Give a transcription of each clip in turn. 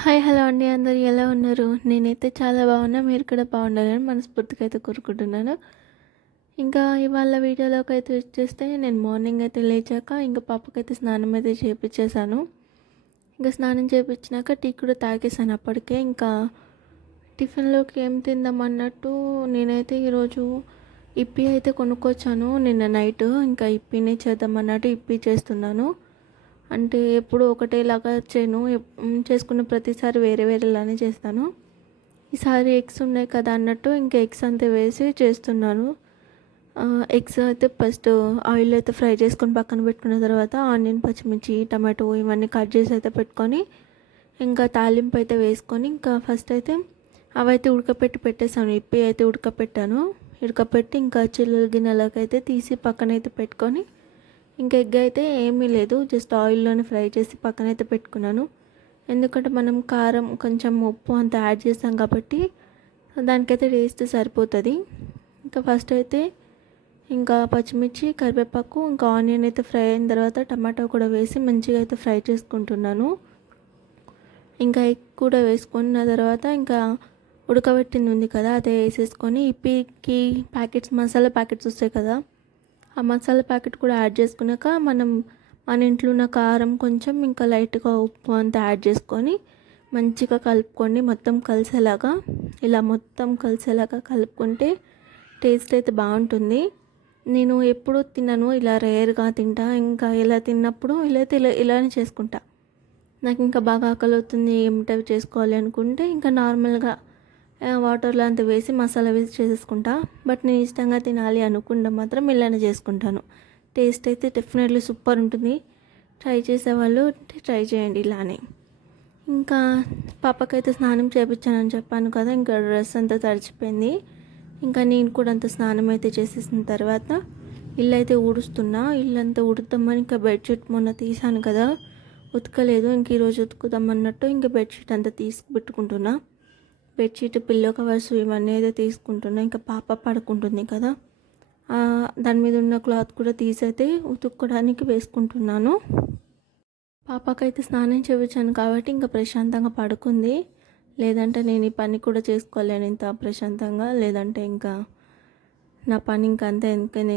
Hi hello అండి, అందరూ ఎలా ఉన్నారు? నేనైతే చాలా బాగున్నా. మీరు కూడా బాగుండాలని మనస్ఫూర్తిగా అయితే కోరుకుంటున్నాను. ఇంకా ఇవాళ వీడియోలోకి అయితే వచ్చేస్తే నేను మార్నింగ్ అయితే లేచాక ఇంకా పాపకైతే స్నానం అయితే చేయించేసాను. ఇంకా స్నానం చేయించినాక టీ కూడా తాగేసాను. అప్పటికే ఇంకా టిఫిన్లోకి ఏం తిందామన్నట్టు నేనైతే ఈరోజు ఇప్పి అయితే కొనుక్కొచ్చాను. నిన్న నైట్ ఇంకా ఇప్పినే చేద్దామన్నట్టు ఇప్పి చేస్తున్నాను. అంటే ఎప్పుడు ఒకటేలాగా చేయను, చేసుకున్న ప్రతిసారి వేరే వేరేలానే చేస్తాను. ఈసారి ఎగ్స్ ఉన్నాయి కదా అన్నట్టు ఇంకా ఎగ్స్ అంతే వేసి చేస్తున్నాను. ఎగ్స్ అయితే ఫస్ట్ ఆయిల్ అయితే ఫ్రై చేసుకొని పక్కన పెట్టుకున్న తర్వాత ఆనియన్, పచ్చిమిర్చి, టమాటో ఇవన్నీ కట్ చేసి అయితే పెట్టుకొని ఇంకా తాలింపు అయితే వేసుకొని ఇంకా ఫస్ట్ అయితే అవైతే ఉడకపెట్టి పెట్టేసాను. ఇప్పి అయితే ఉడకపెట్టి ఇంకా చిల్లుల గిన్నెలోకి అయితే తీసి పక్కనైతే పెట్టుకొని ఇంకా ఎగ్ అయితే ఏమీ లేదు, జస్ట్ ఆయిల్లోనే ఫ్రై చేసి పక్కనైతే పెట్టుకున్నాను. ఎందుకంటే మనం కారం కొంచెం ఉప్పు అంత యాడ్ చేస్తాం కాబట్టి దానికైతే టేస్ట్ సరిపోతుంది. ఇంకా ఫస్ట్ అయితే ఇంకా పచ్చిమిర్చి, కరివేపాకు, ఇంకా ఆనియన్ అయితే ఫ్రై అయిన తర్వాత టమాటో కూడా వేసి మంచిగా అయితే ఫ్రై చేసుకుంటున్నాను. ఇంకా ఎగ్ కూడా వేసుకున్న తర్వాత ఇంకా ఉడకబెట్టింది ఉంది కదా అదే వేసేసుకొని ఇప్పికి మసాలా ప్యాకెట్స్ వస్తాయి కదా, ఆ మసాలా ప్యాకెట్ కూడా యాడ్ చేసుకున్నాక మన ఇంట్లో ఉన్న కారం కొంచెం ఇంకా లైట్గా ఉప్పు అంతా యాడ్ చేసుకొని మంచిగా కలుపుకోండి. మొత్తం కలిసేలాగా కలుపుకుంటే టేస్ట్ అయితే బాగుంటుంది. నేను ఎప్పుడు తిన్నాను, ఇలా రేర్గా తింటా. ఇంకా ఇలా తిన్నప్పుడు ఇలానే చేసుకుంటా. నాకు ఇంకా బాగా ఆకలి అవుతుంది, ఏమిటవి చేసుకోవాలి అనుకుంటే ఇంకా నార్మల్గా వాటర్లో అంత వేసి మసాలా వేసి చేసేసుకుంటా. బట్ నేను ఇష్టంగా తినాలి అనుకుంటే మాత్రం ఇలానే చేసుకుంటాను. టేస్ట్ అయితే డెఫినెట్లీ సూపర్ ఉంటుంది. ట్రై చేసేవాళ్ళు ట్రై చేయండి ఇలానే. ఇంకా పాపకైతే స్నానం చేయించానని చెప్పాను కదా, ఇంకా డ్రెస్ అంతా తడిచిపోయింది. ఇంకా నేను కూడా అంత స్నానం అయితే చేసేసిన తర్వాత ఇల్లు అయితే ఊడుస్తున్నా. ఇల్లంతా ఉడుతామని ఇంకా బెడ్షీట్ మొన్న తీసాను కదా, ఉతకలేదు. ఇంక ఈరోజు ఉతుకుదామన్నట్టు ఇంకా బెడ్షీట్ అంతా తీసి పెట్టుకుంటున్నా. బెడ్షీట్, పిల్లో కవర్స్ ఇవన్నీ అయితే తీసుకుంటున్నా. ఇంకా పాప పడుకుంటుంది కదా, దాని మీద ఉన్న క్లాత్ కూడా తీసైతే ఉతుక్కోవడానికి వేసుకుంటున్నాను. పాపకైతే స్నానం చేయించాను కాబట్టి ఇంకా ప్రశాంతంగా పడుకుంది. లేదంటే నేను ఈ పని కూడా చేసుకోలేను ఇంత ప్రశాంతంగా. లేదంటే ఇంకా నా పని ఇంకా అంతే.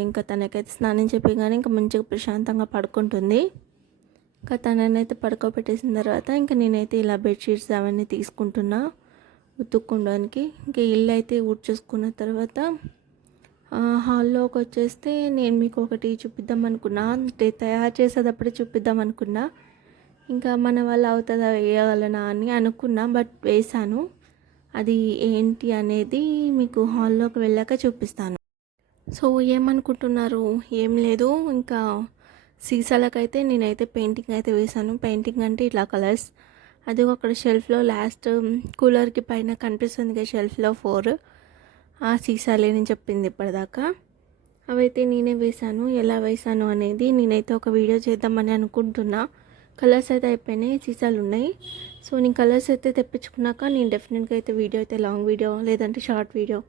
ఇంకా తనకైతే స్నానం చెప్పి కానీ ఇంకా మంచిగా ప్రశాంతంగా పడుకుంటుంది. ఇంకా తననైతే పడుకోబెట్టేసిన తర్వాత ఇంకా నేనైతే ఇలా బెడ్షీట్స్ అవన్నీ తీసుకుంటున్నా ఉతుక్కోవడానికి. ఇంకా ఇల్లు అయితే ఊడ్చేసుకున్న తర్వాత హాల్లోకి వచ్చేస్తే నేను మీకు ఒకటి చూపిద్దాం అనుకున్నా, అంటే తయారు చేసేటప్పుడే చూపిద్దాం అనుకున్నా. ఇంకా మన వల్ల అవుతుందా వేయగలనా అని అనుకున్నా, బట్ వేసాను. అది ఏంటి అనేది మీకు హాల్లోకి వెళ్ళాక చూపిస్తాను. సో ఏమనుకుంటున్నారు? ఏం లేదు, ఇంకా సీసాలకైతే నేనైతే పెయింటింగ్ అయితే వేసాను. పెయింటింగ్ అంటే ఇట్లా కలర్స్. అది అక్కడ షెల్ఫ్లో లాస్ట్ కూలర్కి పైన కనిపిస్తుంది కదా, షెల్ఫ్లో 4 ఆ సీసాలే నేను చెప్పింది ఇప్పటిదాకా. అవైతే నేనే వేసాను. ఎలా వేసాను అనేది నేనైతే ఒక వీడియో చేద్దామని అనుకుంటున్నా. కలర్స్ అయితే అయిపోయినాయి, సీసాలు ఉన్నాయి. సో నేను కలర్స్ అయితే తెప్పించుకున్నాక నేను డెఫినెట్గా అయితే వీడియో అయితే లాంగ్ వీడియో లేదంటే షార్ట్ వీడియో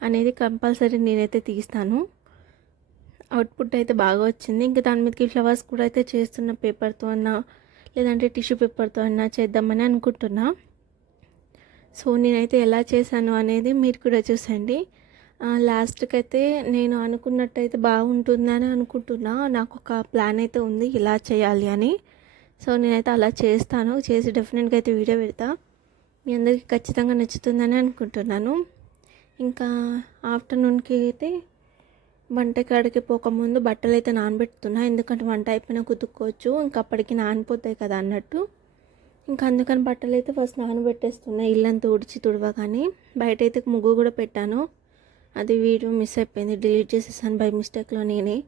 అనేది కంపల్సరీ నేనైతే తీస్తాను. అవుట్పుట్ అయితే బాగా వచ్చింది. ఇంకా దాని మీదకి ఫ్లవర్స్ కూడా అయితే చేస్తున్న పేపర్తో అన్నా లేదంటే టిష్యూ పేపర్తో అన్నా చేద్దామని అనుకుంటున్నా. సో నేనైతే ఎలా చేశాను అనేది మీరు కూడా చూసండి. లాస్ట్కి అయితే నేను అనుకున్నట్టయితే బాగుంటుందని అనుకుంటున్నా. నాకు ఒక ప్లాన్ అయితే ఉంది ఇలా చేయాలి అని. సో నేనైతే అలా చేస్తాను. చేసి డెఫినెట్గా అయితే వీడియో పెడతా. మీ అందరికీ ఖచ్చితంగా నచ్చుతుందని అనుకుంటున్నాను. ఇంకా ఆఫ్టర్నూన్కి అయితే వంటకాడికి పోకముందు బట్టలు అయితే నానబెడుతున్నా. ఎందుకంటే వంట అయిపోయినా కుతుక్కోవచ్చు, ఇంకా అప్పటికి నానిపోతాయి కదా అన్నట్టు. ఇంకా అందుకని బట్టలు అయితే ఫస్ట్ నానబెట్టేస్తున్నా. ఇల్లంతా తుడవగానే బయట అయితే ముగ్గు కూడా పెట్టాను. అది వీడియో మిస్ అయిపోయింది, డిలీట్ చేసేసాను బై మిస్టేక్లో నేనే.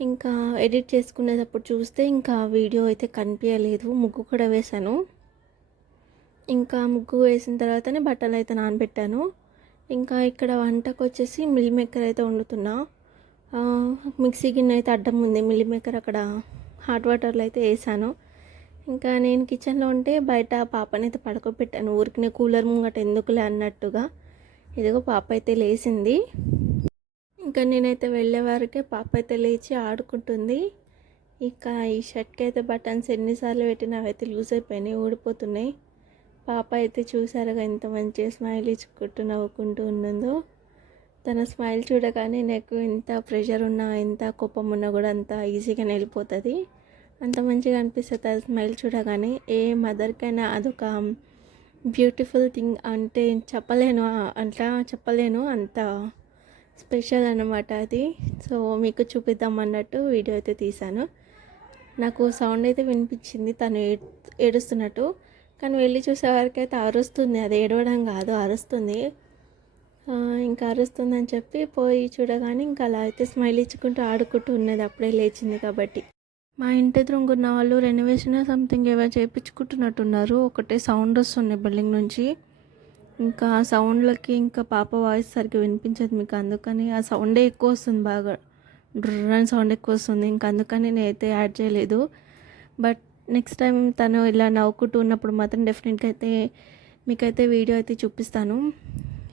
ఇంకా ఎడిట్ చేసుకునేటప్పుడు చూస్తే ఇంకా వీడియో అయితే కనిపించలేదు. ముగ్గు కూడా వేశాను. ఇంకా ముగ్గు వేసిన తర్వాతనే బట్టలు అయితే నానబెట్టాను. ఇంకా ఇక్కడ వంటకు వచ్చేసి మిల్ మేకర్ అయితే వండుతున్నా. మిక్సీ గిన్నె అయితే అడ్డం ఉంది, మిల్ మేకర్ అక్కడ హాట్ వాటర్లో అయితే వేసాను. ఇంకా నేను కిచెన్లో ఉంటే బయట పాపనైతే పడుకోబెట్టాను. ఊరికినే కూలర్ ముంగట ఎందుకులే అన్నట్టుగా. ఇదిగో పాప అయితే లేచింది. ఇంకా నేనైతే వెళ్ళే వరకే పాప అయితే లేచి ఆడుకుంటుంది. ఇక ఈ షర్ట్కి అయితే బటన్స్ ఎన్నిసార్లు పెట్టినా అవైతే లూజ్ అయిపోయినాయి, ఊడిపోతున్నాయి. పాప అయితే చూసారుగా ఎంత మంచి స్మైల్ ఇచ్చుకుంటూ నవ్వుకుంటూ ఉన్నదో. తన స్మైల్ చూడగానే నాకు ఎంత ప్రెషర్ ఉన్నా ఎంత కోపం ఉన్నా కూడా అంత ఈజీగా వెళ్ళిపోతుంది. అంత మంచిగా అనిపిస్తుంది తన స్మైల్ చూడగానే. ఏ మదర్కైనా అదొక బ్యూటిఫుల్ థింగ్ అంటే చెప్పలేను, అట్లా చెప్పలేను, అంత స్పెషల్ అన్నమాట అది. సో మీకు చూపిద్దాం అన్నట్టు వీడియో అయితే తీశాను. నాకు సౌండ్ అయితే వినిపించింది తను ఏడుస్తున్నట్టు, కానీ వెళ్ళి చూసేవారికి అయితే అరుస్తుంది. అది ఏడవడం కాదు, అరుస్తుంది. ఇంకా అరుస్తుందని చెప్పి పోయి చూడగానే ఇంకా అలా అయితే స్మైల్ ఇచ్చుకుంటూ ఆడుకుంటూ ఉన్నది. అప్పుడే లేచింది కాబట్టి. మా ఇంటి ఎదురుగున్న వాళ్ళు రెనోవేషన్ సంథింగ్ ఏవో చేయించుకుంటున్నట్టున్నారు. ఒకటే సౌండ్ వస్తుంది బిల్డింగ్ నుంచి. ఇంకా ఆ సౌండ్లకి ఇంకా పాప వాయిస్ సరిగ్గా వినిపించదు మీకు, అందుకని ఆ సౌండే ఎక్కువ వస్తుంది, బాగా డ్రన్ సౌండ్ ఎక్కువ వస్తుంది. ఇంకా అందుకని నేనైతే యాడ్ చేయలేదు. బట్ నెక్స్ట్ టైం తను ఇలా నవ్వుకుంటూ ఉన్నప్పుడు మాత్రం డెఫినెట్గా అయితే మీకైతే వీడియో అయితే చూపిస్తాను.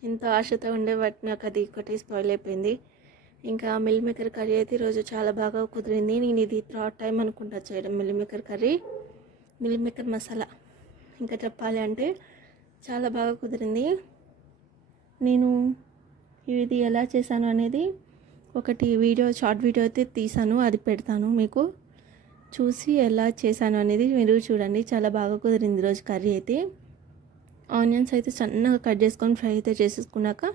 ఎంత ఆశతో ఉండే బట్ నాకు అది ఒకటి స్పాయిల్ అయిపోయింది. ఇంకా మిల్ మేకర్ కర్రీ అయితే ఈరోజు చాలా బాగా కుదిరింది. నేను ఇది 3rd టైం అనుకుంటా చేయడం meal maker curry, meal maker masala. ఇంకా చెప్పాలి అంటే చాలా బాగా కుదిరింది. నేను ఇది ఎలా చేశాను అనేది ఒకటి వీడియో, షార్ట్ వీడియో అయితే తీసాను, అది పెడతాను మీకు. చూసి ఎలా చేశాను అనేది మీరు చూడండి. చాలా బాగా కుదిరింది ఈరోజు కర్రీ అయితే. ఆనియన్స్ అయితే సన్నగా కట్ చేసుకొని ఫ్రై అయితే చేసేసుకున్నాక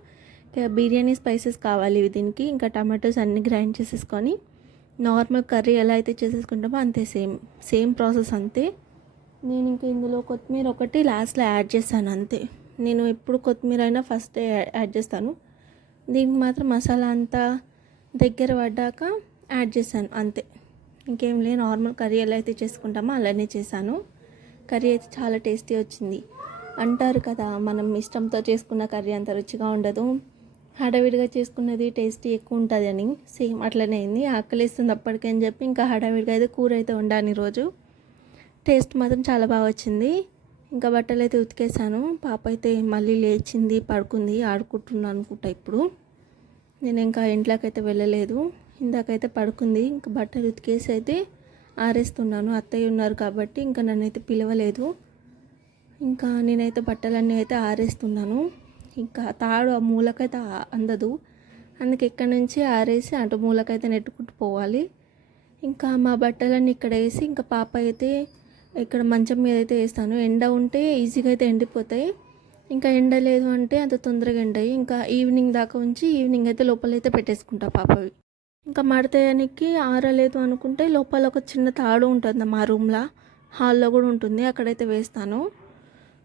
బిర్యానీ స్పైసెస్ కావాలి దీనికి. ఇంకా టమాటోస్ అన్నీ గ్రైండ్ చేసేసుకొని నార్మల్ కర్రీ ఎలా అయితే చేసేసుకుంటామో అంతే, సేమ్ ప్రాసెస్ అంతే. నేను ఇంకా ఇందులో కొత్తిమీర ఒకటి లాస్ట్లో యాడ్ చేస్తాను అంతే. నేను ఎప్పుడు కొత్తిమీర అయినా ఫస్ట్ యాడ్ చేస్తాను. దీనికి మాత్రం మసాలా అంతా దగ్గర పడ్డాక యాడ్ చేశాను అంతే. ఇంకేం లేదు, నార్మల్ కర్రీ ఎలా అయితే చేసుకుంటామో అలానే చేశాను. కర్రీ అయితే చాలా టేస్టీ వచ్చింది. అంటారు కదా, మనం ఇష్టంతో చేసుకున్న కర్రీ అంత రుచిగా ఉండదు, హడావిడిగా చేసుకున్నది టేస్టీ ఎక్కువ ఉంటుంది అని. సేమ్ అట్లనే అయింది. ఆకలిస్తుంది అప్పటికని చెప్పి ఇంకా హడావిడిగా అయితే కూర అయితే వండాను ఈరోజు. టేస్ట్ మాత్రం చాలా బాగా వచ్చింది. ఇంకా బట్టలు అయితే ఉతికేసాను. పాప అయితే మళ్ళీ లేచింది, పడుకుంది, ఆడుకుంటున్నాను అనుకుంటా ఇప్పుడు. నేను ఇంకా ఇంట్లోకి అయితే వెళ్ళలేదు, ఇందాకైతే పడుకుంది. ఇంకా బట్టలు ఉతికేసి అయితే ఆరేస్తున్నాను. అత్తయ్య ఉన్నారు కాబట్టి ఇంకా నన్నైతే పిలవలేదు. ఇంకా నేనైతే బట్టలన్నీ అయితే ఆరేస్తున్నాను. ఇంకా తాడు ఆ మూలకైతే అందదు, అందుకే ఇక్కడ నుంచి ఆరేసి అటు మూలకైతే నెట్టుకుంటూ పోవాలి. ఇంకా మా బట్టలన్నీ ఇక్కడ వేసి ఇంకా పాప అయితే ఇక్కడ మంచం మీద అయితే వేస్తాను. ఎండ ఉంటే ఈజీగా అయితే ఎండిపోతాయి, ఇంకా ఎండ లేదు అంటే అంత తొందరగా ఎండాయి. ఇంకా ఈవినింగ్ దాకా ఉంచి ఈవినింగ్ అయితే లోపలైతే పెట్టేసుకుంటా పాపవి. ఇంకా మడతయానికి ఆరలేదు అనుకుంటే లోపల ఒక చిన్న తాడు ఉంటుంది మా రూమ్లో, హాల్లో కూడా ఉంటుంది, అక్కడైతే వేస్తాను.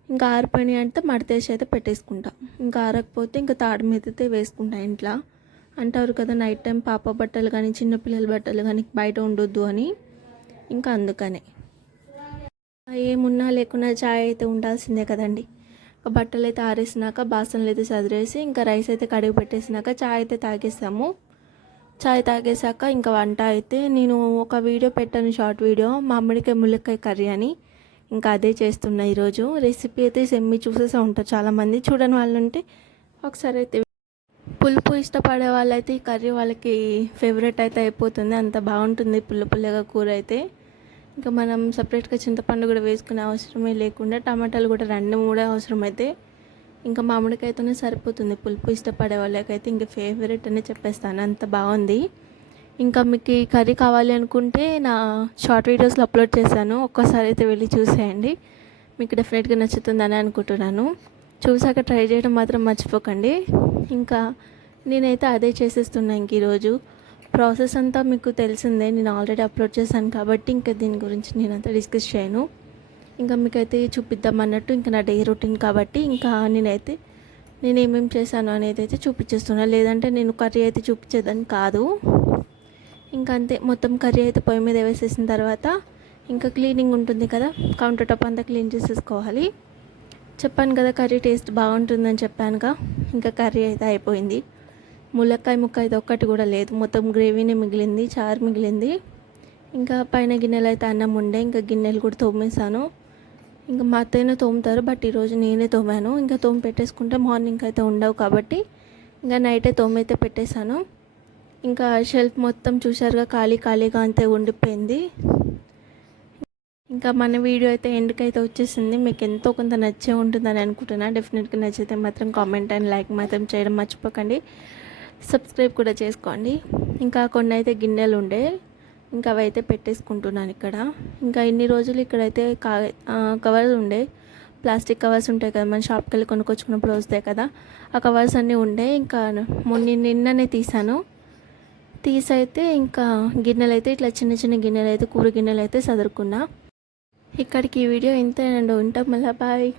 ఇంకా ఆరిపోయినాయి అంటే మడతేసి అయితే పెట్టేసుకుంటా. ఇంకా ఆరకపోతే ఇంకా తాడు మీద అయితే వేసుకుంటా ఇంట్లో. అంటారు కదా నైట్ టైం పాప బట్టలు కానీ చిన్నపిల్లల బట్టలు కానీ బయట ఉండొద్దు అని. ఇంకా అందుకనే ఏమున్నా లేకున్నా చాయ్ అయితే ఉండాల్సిందే కదండి. బట్టలు అయితే ఆరేసినాక బాసనలు అయితే చదిరేసి ఇంకా రైస్ అయితే కడిగి పెట్టేసినాక చాయ్ అయితే తాగేస్తాము. చాయ్ తాగేసాక ఇంకా వంట అయితే నేను ఒక వీడియో పెట్టాను, షార్ట్ వీడియో, మామిడికాయ ములక్కాయ కర్రీ అని. ఇంకా అదే చేస్తున్నా ఈరోజు. రెసిపీ అయితే సెమ్మి చూసేసే ఉంటారు చాలామంది, చూడని వాళ్ళు ఉంటే ఒకసారి అయితే. పులుపు ఇష్టపడే వాళ్ళైతే ఈ కర్రీ వాళ్ళకి ఫేవరెట్ అయితే అయిపోతుంది, అంత బాగుంటుంది పుల్ల పుల్లగా కూర అయితే. ఇంకా మనం సపరేట్గా చింతపండు కూడా వేసుకునే అవసరమే లేకుండా టమాటాలు కూడా 2-3 అవసరం అయితే. ఇంకా మామిడికాయతోనే సరిపోతుంది పులుపు ఇష్టపడే వాళ్ళకైతే. ఇంకా ఫేవరెట్ అని చెప్పేస్తాను, అంత బాగుంది. ఇంకా మీకు ఈ కర్రీ కావాలి అనుకుంటే నా షార్ట్ వీడియోస్లో అప్లోడ్ చేశాను, ఒక్కసారి అయితే వెళ్ళి చూసేయండి. మీకు డెఫినెట్గా నచ్చుతుందని అనుకుంటున్నాను. చూసాక ట్రై చేయడం మాత్రం మర్చిపోకండి. ఇంకా నేనైతే అదే చేసేస్తున్నా. ఇంక ఈరోజు ప్రాసెస్ అంతా మీకు తెలిసిందే, నేను ఆల్రెడీ అప్లోడ్ చేశాను కాబట్టి ఇంకా దీని గురించి నేనంతా డిస్కస్ చేయను. ఇంకా మీకైతే చూపిద్దాం అన్నట్టు ఇంకా నా డే రొటీన్ కాబట్టి ఇంకా నేను ఏమేమి చేశాను అనేది అయితే చూపించేస్తున్నాను. లేదంటే నేను కర్రీ అయితే చూపించేదాన్ని కాదు. ఇంకా అంతే, మొత్తం కర్రీ అయితే పొయ్యి మీద వేసేసిన తర్వాత ఇంకా క్లీనింగ్ ఉంటుంది కదా, కౌంటర్ టాప్ అంతా క్లీన్ చేసేసుకోవాలి. చెప్పాను కదా కర్రీ టేస్ట్ బాగుంటుందని చెప్పానుగా. ఇంకా కర్రీ అయితే అయిపోయింది. ములక్కాయ ముక్క అయితే ఒక్కటి కూడా లేదు, మొత్తం గ్రేవీనే మిగిలింది, చారు మిగిలింది. ఇంకా పైన గిన్నెలు అయితే అన్నం ఉండే, ఇంకా గిన్నెలు కూడా తోమేశాను. ఇంకా మా అత్తయ్యనే తోముతారు, బట్ ఈరోజు నేనే తోమాను. ఇంకా తోమి పెట్టేసుకుంటే మార్నింగ్ అయితే ఉండవు కాబట్టి ఇంకా నైటే తోమైతే పెట్టేశాను. ఇంకా షెల్ఫ్ మొత్తం చూసారుగా ఖాళీగా అంతే ఉండిపోయింది. ఇంకా మన వీడియో అయితే ఎండ్కైతే వచ్చేసింది. మీకు ఎంతో కొంత నచ్చే ఉంటుందని అనుకుంటున్నా. డెఫినెట్గా నచ్చితే మాత్రం కామెంట్ అండ్ లైక్ మాత్రం చేయడం మర్చిపోకండి. సబ్స్క్రైబ్ కూడా చేసుకోండి. ఇంకా కొన్ని అయితే గిన్నెలు ఉండే, ఇంకా అవి అయితే పెట్టేసుకుంటున్నాను ఇక్కడ. ఇంకా ఇన్ని రోజులు ఇక్కడైతే కవర్స్ ఉండే, ప్లాస్టిక్ కవర్స్ ఉంటాయి కదా, మన షాప్కి వెళ్ళి కొనుక్కొచ్చుకున్నప్పుడు వస్తాయి కదా, ఆ కవర్స్ అన్నీ ఉండే. ఇంకా నిన్ననే తీసైతే ఇంకా గిన్నెలు అయితే ఇట్లా చిన్న చిన్న గిన్నెలు అయితే కూర గిన్నెలు అయితే సదురుకున్నా. ఇక్కడికి ఈ వీడియో ఇంతేనండి. ఉంటాం మళ్ళీ. బాయ్.